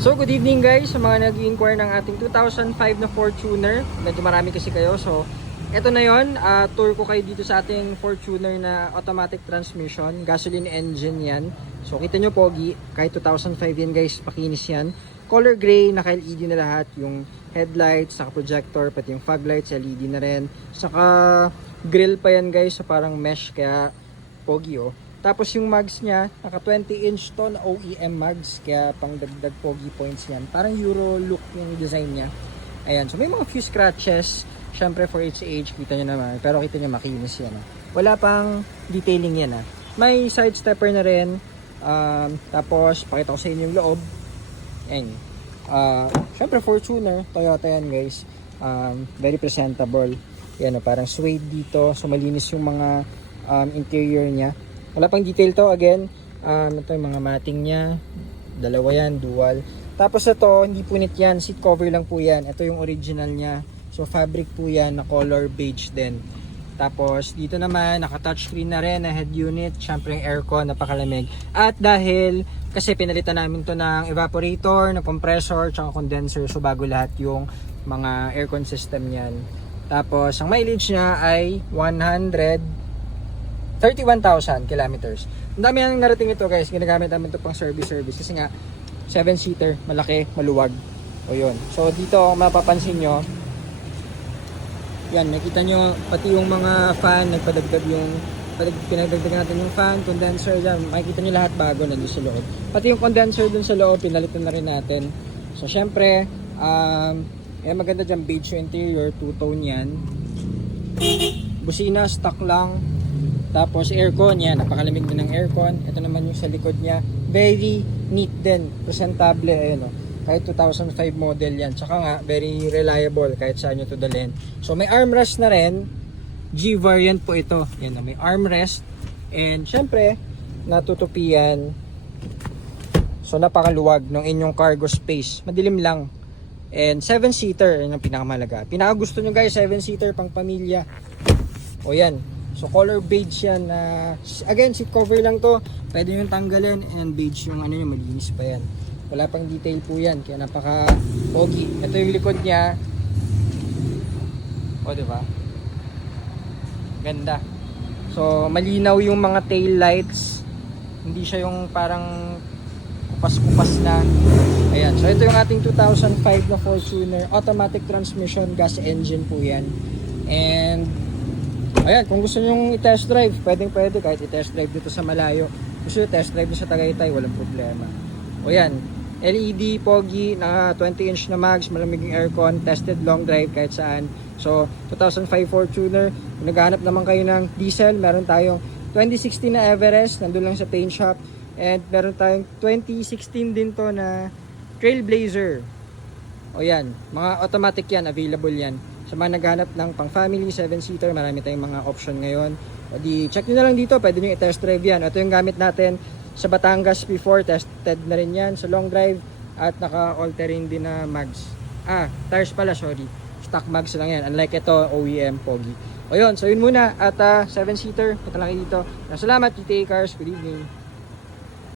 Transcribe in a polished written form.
So good evening guys sa mga nag-i-inquire ng ating 2005 na Fortuner. Medyo marami kasi kayo. So eto na yon, tour ko kayo dito sa ating Fortuner na automatic transmission, gasoline engine yan. So kita nyo pogi, kahit 2005 yan guys, pakinis yan. Color gray, naka-LED na lahat, yung headlights, saka projector, pati yung fog lights, LED na rin. Saka grill pa yan guys, so parang mesh, kaya pogi oh. Tapos yung mags niya, naka 20-inch to na OEM mags, kaya pang dagdag pogi points yan. Parang Euro look yung design niya. Ayan, so may mga few scratches. Syempre for age, kita nyo naman. Pero kita nyo makinis yan. Wala pang detailing yan. May side stepper na rin. Tapos, pakita ko sa inyo yung loob. Ayan. Syempre Fortuner, Toyota yan guys. Very presentable. Yan, parang suede dito. So malinis yung mga interior niya. Wala pang detail to, again. Ito yung mga matting niya. Dalawa yan, dual. Tapos ito, hindi punit yan. Seat cover lang po yan. Ito yung original niya. So fabric po yan, na color beige din. Tapos dito naman, naka touchscreen na rin, na head unit. Siyempre yung aircon, napakalamig. At dahil, kasi pinalitan namin to ng evaporator, ng compressor, tsaka condenser. So bago lahat yung mga aircon system niyan. Tapos ang mileage niya ay 31,000 kilometers. Ang dami nang narating ito guys. Ginagamit namin ito pang service. Kasi nga, 7-seater, malaki, maluwag. O yun. So dito, mapapansin nyo, yan, nakita nyo, pati yung mga fan, nagpadagdag yung, pinagdagdag natin yung fan, condenser, yan, makikita nyo lahat bago na doon sa loob. Pati yung condenser dun sa loob, pinalitan na rin natin. So syempre, maganda dyan, beige yung interior, two-tone yan. Busina, stock lang. Tapos aircon, yan, napakalamig din ng aircon. Ito naman yung sa likod niya, very neat din, presentable, ayun o. Kahit 2005 model yan. Tsaka nga, very reliable kahit saan nyo to dalhin. So may armrest na rin, G variant po ito. Yan, may armrest. And syempre, natutupian. So napakaluwag ng inyong cargo space. Madilim lang. And 7-seater, yun ang pinakamalaga. Pinakagusto nyo guys, 7-seater pang pamilya. O yan. So color beige yan na again seat cover lang to. Pwede yung tanggalin and beige yung ano yung malinis pa yan. Wala pang detail po yan kaya napaka pogi. Ito yung likod niya. O di ba? Ganda. So malinaw yung mga tail lights. Hindi siya yung parang kupas-kupas na. Ayan. So ito yung ating 2005 na Fortuner automatic transmission gas engine po yan. And ayan, kung gusto nyo i-test drive, pwedeng kahit i-test drive dito sa malayo. Gusto nyo test drive dito sa Tagaytay, walang problema. O yan, LED, pogi, na 20-inch na mags, malamig yung aircon, tested long drive kahit saan. So, 2005 Fortuner, kung naghahanap naman kayo ng diesel, meron tayong 2016 na Everest, nandun lang sa paint shop. And meron tayong 2016 din to na Trailblazer. O yan, mga automatic yan, available yan. Sa mga naghanap ng pang family, 7-seater, marami tayong mga option ngayon. O di, check nyo na lang dito, pwede nyo i-test drive yan. Ito yung gamit natin sa Batangas before, tested na rin yan sa long drive at naka-all-terrain din na mags. Tires pala, sorry. Stock mags lang yan, unlike ito, OEM, pogi. O yun, so yun muna at 7-seater, punta lang kayo dito. Salamat, GTA Cars, good evening.